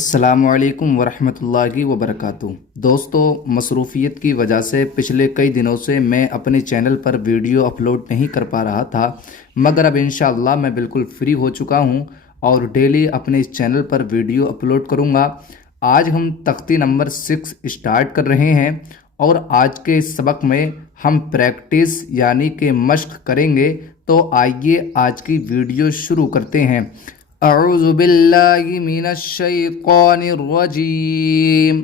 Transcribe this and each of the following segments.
السلام علیکم ورحمۃ اللہ وبرکاتہ۔ دوستو، مصروفیت کی وجہ سے پچھلے کئی دنوں سے میں اپنے چینل پر ویڈیو اپلوڈ نہیں کر پا رہا تھا، مگر اب انشاءاللہ میں بالکل فری ہو چکا ہوں اور ڈیلی اپنے اس چینل پر ویڈیو اپلوڈ کروں گا۔ آج ہم تختی نمبر 6 اسٹارٹ کر رہے ہیں اور آج کے اس سبق میں ہم پریکٹس یعنی کہ مشق کریں گے۔ تو آئیے آج کی ویڈیو شروع کرتے ہیں۔ اعوذ باللہ من الشیطان الرجیم،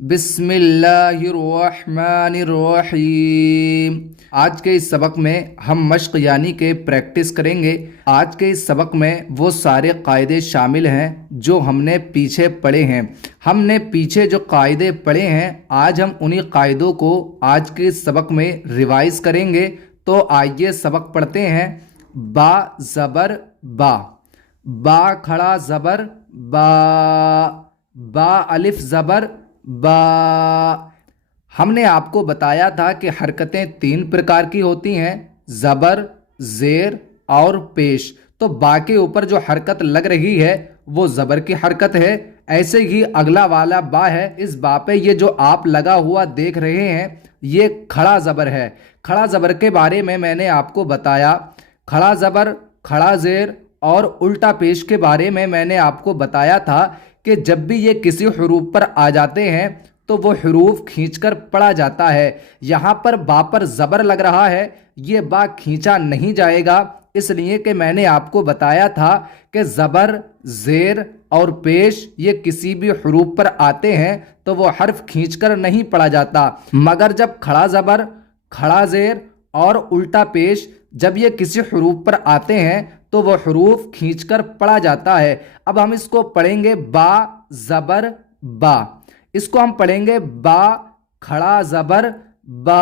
بسم اللہ الرحمن الرحیم۔ آج کے اس سبق میں ہم مشق یعنی کہ پریکٹس کریں گے۔ آج کے اس سبق میں وہ سارے قاعدے شامل ہیں جو ہم نے پیچھے پڑھے ہیں۔ ہم نے پیچھے جو قاعدے پڑھے ہیں، آج ہم انہی قاعدوں کو آج کے اس سبق میں ریوائز کریں گے۔ تو آئیے سبق پڑھتے ہیں۔ با زبر با، با کھڑا زبر با، با الف زبر با۔ ہم نے آپ کو بتایا تھا کہ حرکتیں 3 پرکار کی ہوتی ہیں: زبر، زیر اور پیش۔ تو با کے اوپر جو حرکت لگ رہی ہے وہ زبر کی حرکت ہے۔ ایسے ہی اگلا والا با ہے، اس با پہ یہ جو آپ لگا ہوا دیکھ رہے ہیں یہ کھڑا زبر ہے۔ کھڑا زبر کے بارے میں نے آپ کو بتایا۔ کھڑا زبر، کھڑا زیر اور الٹا پیش کے بارے میں نے آپ کو بتایا تھا کہ جب بھی یہ کسی حروف پر آ جاتے ہیں تو وہ حروف کھینچ کر پڑھا جاتا ہے۔ یہاں پر با پر زبر لگ رہا ہے، یہ با کھینچا نہیں جائے گا، اس لیے کہ میں نے آپ کو بتایا تھا کہ زبر، زیر اور پیش یہ کسی بھی حروف پر آتے ہیں تو وہ حرف کھینچ کر نہیں پڑھا جاتا، مگر جب کھڑا زبر، کھڑا زیر اور الٹا پیش جب یہ کسی حروف پر آتے ہیں تو وہ حروف کھینچ کر پڑھا جاتا ہے۔ اب ہم اس کو پڑھیں گے با زبر با۔ اس کو ہم پڑھیں گے با کھڑا زبر با۔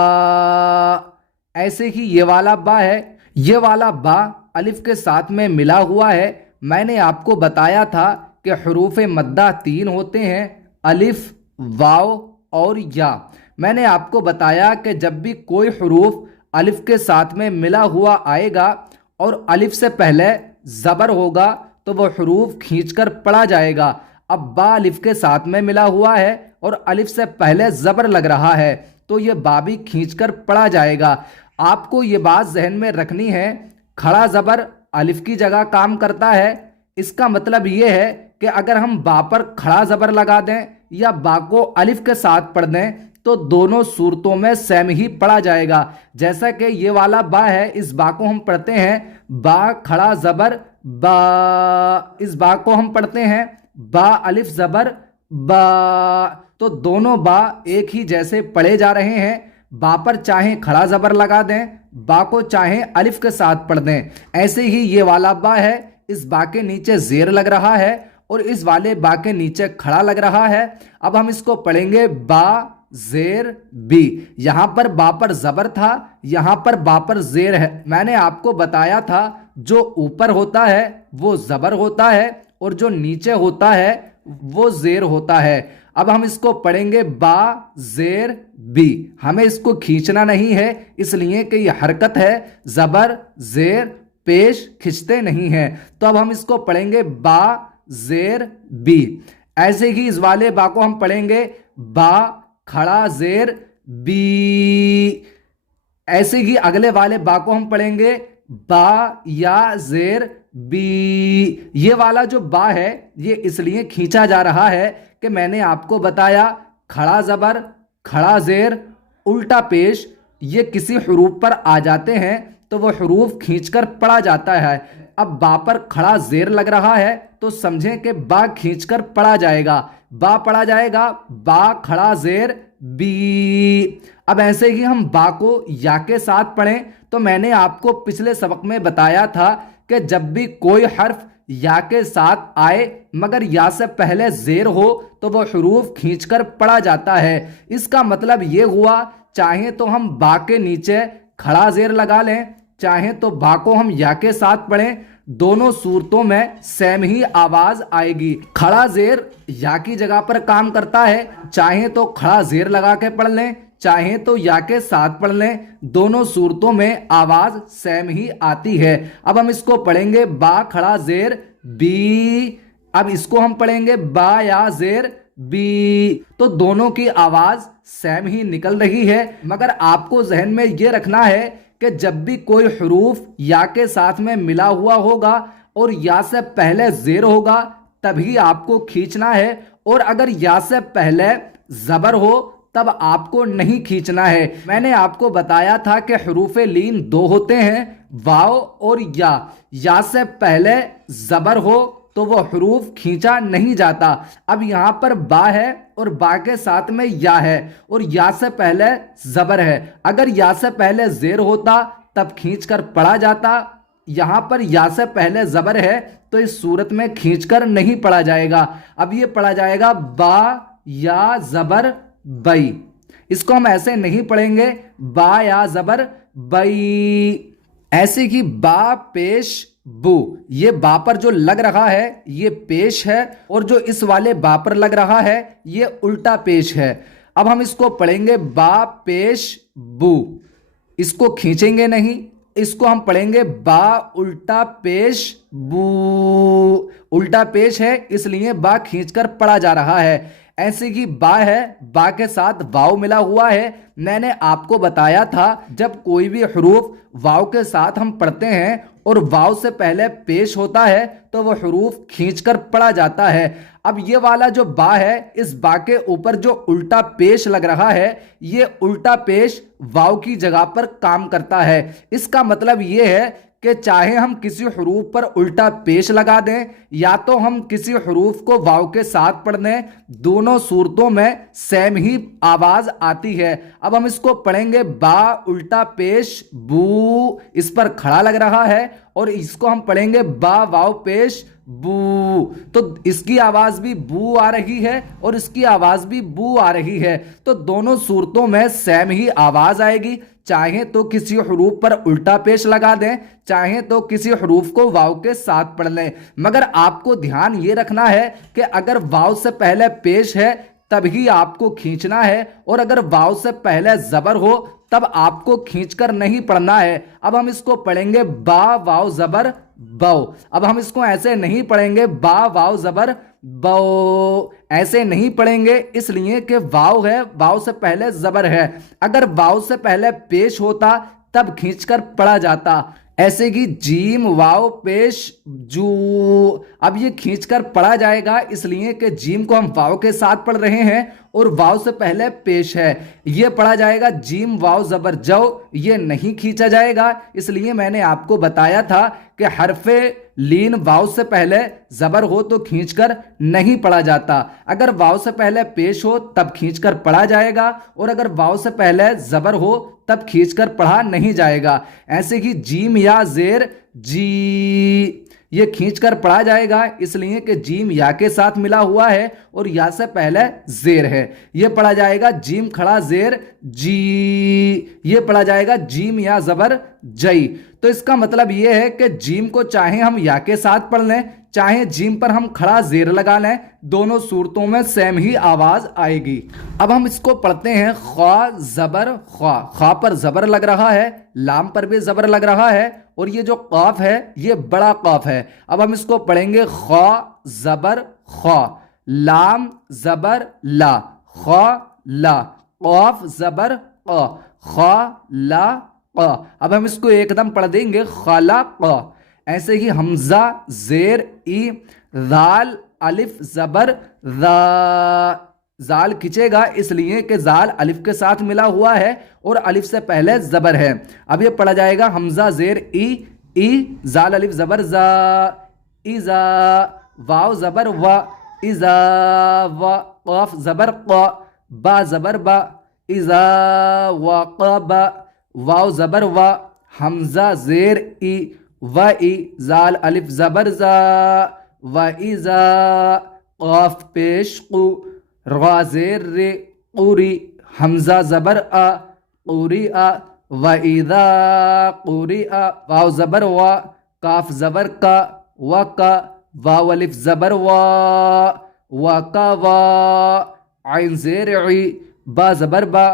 ایسے ہی یہ والا با ہے، یہ والا با الف کے ساتھ میں ملا ہوا ہے۔ میں نے آپ کو بتایا تھا کہ حروف مدہ 3 ہوتے ہیں: الف، واو اور یا۔ میں نے آپ کو بتایا کہ جب بھی کوئی حروف الف کے ساتھ میں ملا ہوا آئے گا اور الف سے پہلے زبر ہوگا تو وہ حروف کھینچ کر پڑھا جائے گا۔ اب با الف کے ساتھ میں ملا ہوا ہے اور الف سے پہلے زبر لگ رہا ہے تو یہ با بھی کھینچ کر پڑھا جائے گا۔ آپ کو یہ بات ذہن میں رکھنی ہے، کھڑا زبر الف کی جگہ کام کرتا ہے۔ اس کا مطلب یہ ہے کہ اگر ہم با پر کھڑا زبر لگا دیں یا با کو الف کے ساتھ پڑھ دیں تو دونوں صورتوں میں سیم ہی پڑھا جائے گا۔ جیسا کہ یہ والا با ہے، اس با کو ہم پڑھتے ہیں با کھڑا زبر با۔ اس با کو ہم پڑھتے ہیں با الف زبر با۔ تو دونوں با ایک ہی جیسے پڑھے جا رہے ہیں۔ با پر چاہیں کھڑا زبر لگا دیں، با کو چاہیں الف کے ساتھ پڑھ دیں۔ ایسے ہی یہ والا با ہے، اس با کے نیچے زیر لگ رہا ہے اور اس والے با کے نیچے کھڑا لگ رہا ہے۔ اب ہم اس کو پڑھیں گے با زیر بی۔ یہاں پر با پر زبر تھا، یہاں پر با پر زیر ہے۔ میں نے آپ کو بتایا تھا جو اوپر ہوتا ہے وہ زبر ہوتا ہے اور جو نیچے ہوتا ہے وہ زیر ہوتا ہے۔ اب ہم اس کو پڑھیں گے با زیر بی۔ ہمیں اس کو کھینچنا نہیں ہے، اس لیے کہ یہ حرکت ہے، زبر زیر پیش کھنچتے نہیں ہیں۔ تو اب ہم اس کو پڑھیں گے با زیر بی۔ ایسے ہی اس والے با کو ہم پڑھیں گے با کھڑا زیر بی۔ ایسے ہی اگلے والے با کو ہم پڑھیں گے با یا زیر بی۔ یہ والا جو با ہے یہ اس لیے کھینچا جا رہا ہے کہ میں نے آپ کو بتایا کھڑا زبر، کھڑا زیر، الٹا پیش یہ کسی حروف پر آ جاتے ہیں تو وہ حروف کھینچ کر پڑھا جاتا ہے۔ اب با پر کھڑا زیر لگ رہا ہے تو سمجھیں کہ با کھینچ کر پڑھا جائے گا، با پڑھا جائے گا با کھڑا زیر بی۔ اب ایسے ہی ہم با کو یا کے ساتھ پڑھیں تو میں نے آپ کو پچھلے سبق میں بتایا تھا کہ جب بھی کوئی حرف یا کے ساتھ آئے مگر یا سے پہلے زیر ہو تو وہ حروف کھینچ کر پڑھا جاتا ہے۔ اس کا مطلب یہ ہوا، چاہیں تو ہم با کے نیچے کھڑا زیر لگا لیں، چاہیں تو با کو ہم یا کے ساتھ پڑھیں، دونوں صورتوں میں سیم ہی آواز آئے گی۔ کھڑا زیر یا کی جگہ پر کام کرتا ہے، چاہیں تو کھڑا زیر لگا کے پڑھ لیں، چاہیں تو یا کے ساتھ پڑھ لیں، دونوں صورتوں میں آواز سیم ہی آتی ہے۔ اب ہم اس کو پڑھیں گے با کھڑا زیر بی۔ اب اس کو ہم پڑھیں گے با یا زیر بی، تو دونوں کی آواز سیم ہی نکل رہی ہے، مگر آپ کو ذہن میں یہ رکھنا ہے کہ جب بھی کوئی حروف یا کے ساتھ میں ملا ہوا ہوگا اور یا سے پہلے زیر ہوگا تبھی آپ کو کھینچنا ہے، اور اگر یا سے پہلے زبر ہو تب آپ کو نہیں کھینچنا ہے۔ میں نے آپ کو بتایا تھا کہ حروف لین دو ہوتے ہیں، واو اور یا سے پہلے زبر ہو تو وہ حروف کھینچا نہیں جاتا۔ اب یہاں پر با ہے اور با کے ساتھ میں یا ہے اور یا سے پہلے زبر ہے، اگر یا سے پہلے زیر ہوتا تب کھینچ کر پڑھا جاتا، یہاں پر یا سے پہلے زبر ہے تو اس صورت میں کھینچ کر نہیں پڑھا جائے گا۔ اب یہ پڑھا جائے گا با یا زبر بئی، اس کو ہم ایسے نہیں پڑھیں گے با یا زبر بئی۔ ایسے کہ با پیش بو، یہ با پر جو لگ رہا ہے یہ پیش ہے، اور جو اس والے با پر لگ رہا ہے یہ الٹا پیش ہے۔ اب ہم اس کو پڑھیں گے با پیش بو، اس کو کھینچیں گے نہیں، اس کو ہم پڑھیں گے با الٹا پیش بو، الٹا پیش ہے اس لیے با کھینچ کر پڑھا جا رہا ہے۔ ایسے کی با ہے، با کے ساتھ واو ملا ہوا ہے۔ میں نے آپ کو بتایا تھا جب کوئی بھی حروف واو کے ساتھ ہم پڑھتے ہیں اور واو سے پہلے پیش ہوتا ہے تو وہ حروف کھینچ کر پڑھا جاتا ہے۔ اب یہ والا جو با ہے، اس با کے اوپر جو الٹا پیش لگ رہا ہے یہ الٹا پیش واو کی جگہ پر کام کرتا ہے۔ اس کا مطلب یہ ہے کہ چاہے ہم کسی حروف پر الٹا پیش لگا دیں یا تو ہم کسی حروف کو واو کے ساتھ پڑھ دیں، دونوں صورتوں میں سیم ہی آواز آتی ہے۔ اب ہم اس کو پڑھیں گے با الٹا پیش بو، اس پر کھڑا لگ رہا ہے، اور اس کو ہم پڑھیں گے با واو پیش بو، تو اس کی آواز بھی بو آ رہی ہے اور اس کی آواز بھی بو آ رہی ہے، تو دونوں صورتوں میں سیم ہی آواز آئے گی۔ چاہیں تو کسی حروف پر الٹا پیش لگا دیں، چاہیں تو کسی حروف کو واو کے ساتھ پڑھ لیں، مگر آپ کو دھیان یہ رکھنا ہے کہ اگر واو سے پہلے پیش ہے تب ہی آپ کو کھینچنا ہے، اور اگر واو سے پہلے زبر ہو تب آپ کو کھینچ کر نہیں پڑھنا ہے۔ اب ہم اس کو پڑھیں گے با واو زبر بو، اب ہم اس کو ایسے نہیں پڑھیں گے با واو زبر بو، ایسے نہیں پڑھیں گے اس لیے کہ واو ہے، واو سے پہلے زبر ہے، اگر واو سے پہلے پیش ہوتا تب کھینچ کر پڑھا جاتا۔ ایسے کہ جیم واو پیش جو، اب یہ کھینچ کر پڑھا جائے گا اس لیے کہ جیم کو ہم واو کے ساتھ پڑھ رہے ہیں اور واو سے پہلے پیش ہے، یہ پڑھا جائے گا جیم واو زبر جو، یہ نہیں کھینچا جائے گا، اس لیے میں نے آپ کو بتایا تھا کہ حرف لین واو سے پہلے زبر ہو تو کھینچ کر نہیں پڑھا جاتا، اگر واو سے پہلے پیش ہو تب کھینچ کر پڑھا جائے گا، اور اگر واو سے پہلے زبر ہو تب کھینچ کر پڑھا نہیں جائے گا۔ ایسے ہی جیم یا زیر جی، یہ کھینچ کر پڑھا جائے گا اس لیے کہ جیم یا کے ساتھ ملا ہوا ہے اور یا سے پہلے زیر ہے، یہ پڑھا جائے گا جیم کھڑا زیر جی، یہ پڑھا جائے گا جیم یا زبر جئی۔ تو اس کا مطلب یہ ہے کہ جیم کو چاہے ہم یا کے ساتھ پڑھ لیں چاہے جیم پر ہم کھڑا زیر لگا لیں، دونوں صورتوں میں سیم ہی آواز آئے گی۔ اب ہم اس کو پڑھتے ہیں خوا زبر خوا، خوا پر زبر لگ رہا ہے، لام پر بھی زبر لگ رہا ہے، اور یہ جو قاف ہے یہ بڑا قاف ہے۔ اب ہم اس کو پڑھیں گے خوا زبر خوا، لام زبر لا، خوا لا، قاف زبر قا، خوا لا قا۔ اب ہم اس کو ایک دم پڑھ دیں گے خلق۔ ایسے ہی حمزہ زیر ای، ذال الف زبر ذا، زال کھچے گا اس لیے کہ زال الف کے ساتھ ملا ہوا ہے اور الف سے پہلے زبر ہے۔ اب یہ پڑھا جائے گا حمزہ زیر ای، ای زال الف زبر زا، ایزا، واو زبر وا، ایزا وا، قاف زبر قا، با زبر با، ایزا وقبا، واو زبر وا، حمزہ زیر ای، و ای زال الف زبر زا، و ایزا، قاف پیش قو، را زیر ر، قوری، حمزہ زبر آ، قوری آ، و ایذا قوری آ، واو زبر وا، کاف زبر کا، و کا، واو الف زبر وا، و کا وا، عین زیر عی، با زبر با،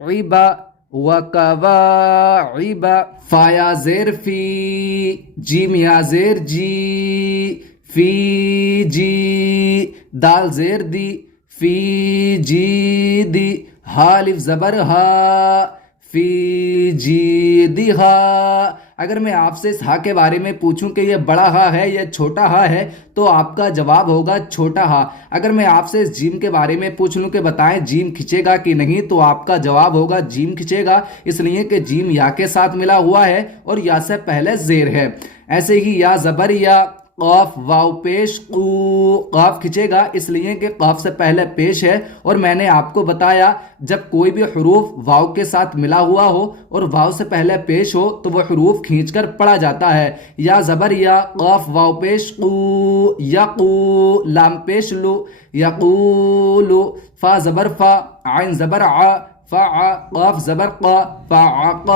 عیبا، وکواعب، فا یا زیر فی، جیم یا زیر جی، فی جی دال زیر دی فی جی دی ہا الف زبر ہا فی جی دی ہا۔ اگر میں آپ سے اس ہا کے بارے میں پوچھوں کہ یہ بڑا ہا ہے یا چھوٹا ہا ہے تو آپ کا جواب ہوگا چھوٹا ہا۔ اگر میں آپ سے اس جیم کے بارے میں پوچھ لوں کہ بتائیں جیم کھچے گا کہ نہیں تو آپ کا جواب ہوگا جیم کھچے گا، اس لیے کہ جیم یا کے ساتھ ملا ہوا ہے اور یا سے پہلے زیر ہے۔ ایسے ہی یا زبر یا قاف واو پیش قو، قاف کھچے گا اس لیے کہ قاف سے پہلے پیش ہے، اور میں نے آپ کو بتایا جب کوئی بھی حروف واو کے ساتھ ملا ہوا ہو اور واو سے پہلے پیش ہو تو وہ حروف کھینچ کر پڑھا جاتا ہے۔ یا زبر یا قاف واو پیش قو یقو، لام پیش لو یقولو، فا زبر فا عین زبر ع فع، قاف زبر قا فعق،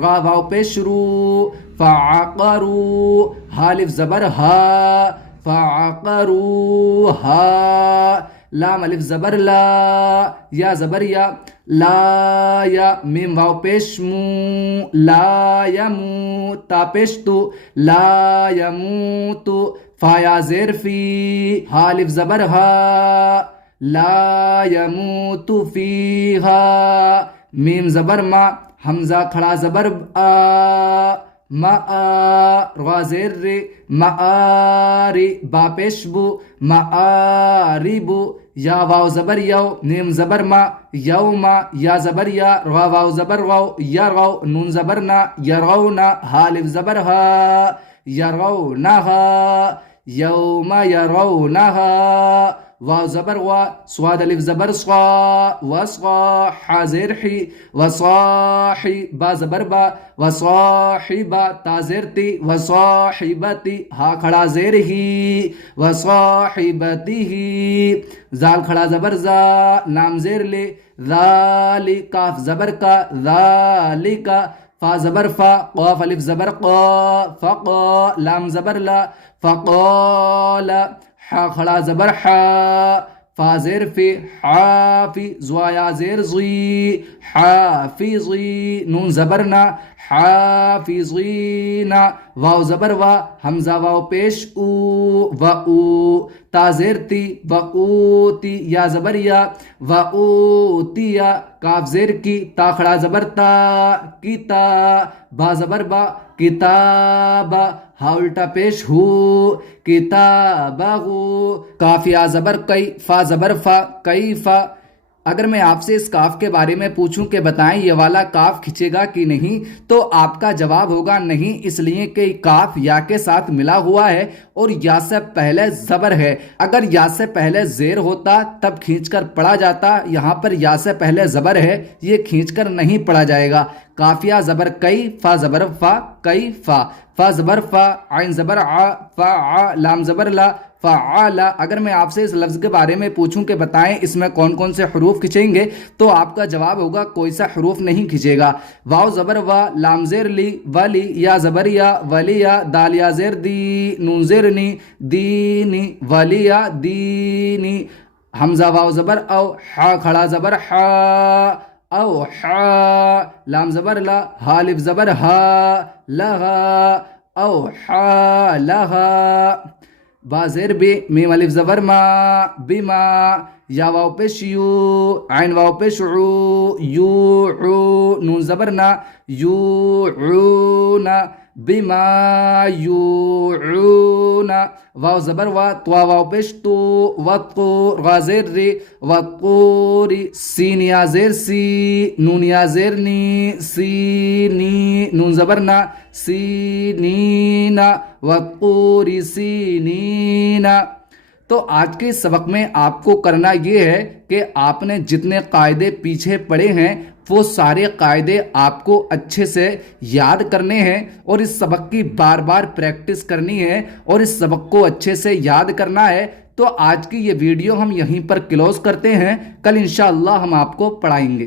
غا واو پیش رو فعقروا، ہا الف زبر ہا فعقروها، لام الف زبر لا یا زبر یا لا یا، میم واو پیش مو لا یمو، تا پیش تو لا یموتو، فا یا زیر فی ہا الف زبر ہا لا یموت فیہا، میم زبر ما حمزہ کھڑا زبر آ ما را زیر ری معاری، با پیش بو معاربو، یا واو زبر یو نیم زبر ما یوما، یا زبر یا را واو زبر غو یرغو، نون زبر نا یرغونا، ہا الف زبر ہا یرغونہا یوم یرونہا، واو زبر وا صاد الف زبر صا وصا، حا زیر حی وصاحی، با زبر با وصاحبا، تا زیر تی وصاحبتی، ہا کھڑا زیر ہی وصاحبتی ہی، زال کھڑا زبر زا لام زیر لے ذالی، کاف زبر کا ذالکا، فا زبر فا قاف الف زبر قا فقا، لام زبر لا فقال، حا کھڑا زبر حا فا زیر فی حافی، زوایا زیر زی حافظی، نون زبر نا حافظینا، واو زبر وا حمزہ واو پیش او و او، تا زیر تی و اوتی، یا زبر یا و اوتیا، کاف زیر کی تا کھڑا زبر تا کتا، با زبر با کتابا، ہا الٹا پیش ہو کتابہو، کاف یا زبر کئی فا زبر فا کیفا۔ اگر میں آپ سے اس کاف کے بارے میں پوچھوں کہ بتائیں یہ والا کاف کھچے گا کہ نہیں تو آپ کا جواب ہوگا نہیں، اس لیے کہ کاف یا کے ساتھ ملا ہوا ہے اور یا سے پہلے زبر ہے۔ اگر یا سے پہلے زیر ہوتا تب کھینچ کر پڑھا جاتا، یہاں پر یا سے پہلے زبر ہے، یہ کھینچ کر نہیں پڑھا جائے گا۔ کافیہ زبر کئی فا زبر فا کئی فا، فا زبر فا عین زبر ع فا لام زبر لا فعالا۔ اگر میں آپ سے اس لفظ کے بارے میں پوچھوں کہ بتائیں اس میں کون کون سے حروف کھچیں گے تو آپ کا جواب ہوگا کوئی سا حروف نہیں کھچے گا۔ واو زبر وا لام زیر لی ولی، یا زبر یا ولیا، دال یا زیر دی نون زیر نی دینی ولیا دینی، حمزہ واو زبر او حا کھڑا زبر حا او حا، لام زبر لا ہا الف زبر ہا لہا او حا لہا، با زیر بی میم الف زبر ما بما، یا واو پیش یو عین واو پیش عو یوعو، نون زبر نا یوعونا، بما یوعون، واو زبر وا طوا واو پیش تو وطو، غا زیر ری وطوری، سین یا زیر سی نون یا زیر نی سینی، نون زبر نا سینینا وطوری سینینا۔ تو آج کے سبق میں آپ کو کرنا یہ ہے کہ آپ نے جتنے قاعدے پیچھے پڑھے ہیں وہ سارے قاعدے آپ کو اچھے سے یاد کرنے ہیں اور اس سبق کی بار بار پریکٹس کرنی ہے اور اس سبق کو اچھے سے یاد کرنا ہے۔ تو آج کی یہ ویڈیو ہم یہیں پر کلوز کرتے ہیں، کل انشاءاللہ ہم آپ کو پڑھائیں گے۔